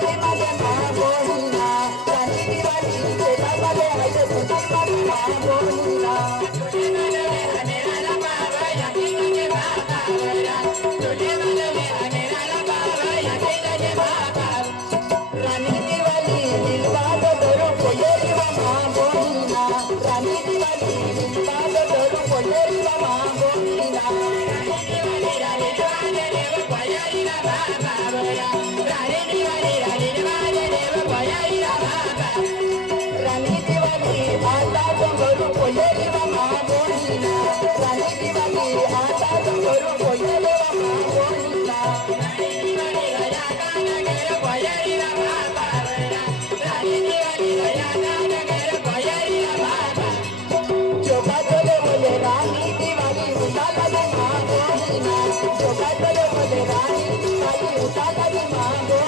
Thank you. Yo canto de Monterrey, Cali, Utah, Cali, Mango.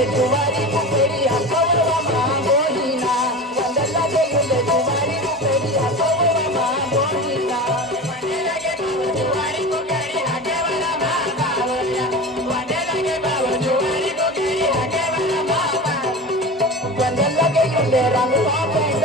వందలగే యులే Kuwari వసరి అకవవ మహామోహినా వందలగే యులే Kuwari వసరి అకవవ మహామోహినా వందలగే యులే రంగు పాపేండ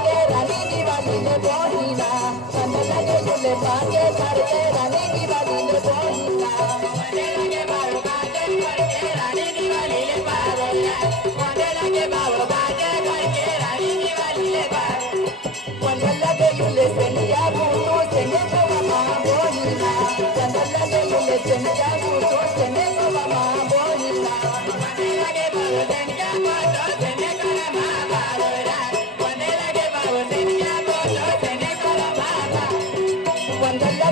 करके रानी की वाली ने बोहिना मन लगे गुल पाके करके रानी की वाली ने बोहिना मन लगे बाल बाजे करके रानी की वाली ने बोहिना मन लगे बाल बाजे करके रानी की वाली ने बोहिना मन लगे गुल सनिया बोलो सनिया बाबा बोहिना मन लगे गुल सनिया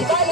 Italia.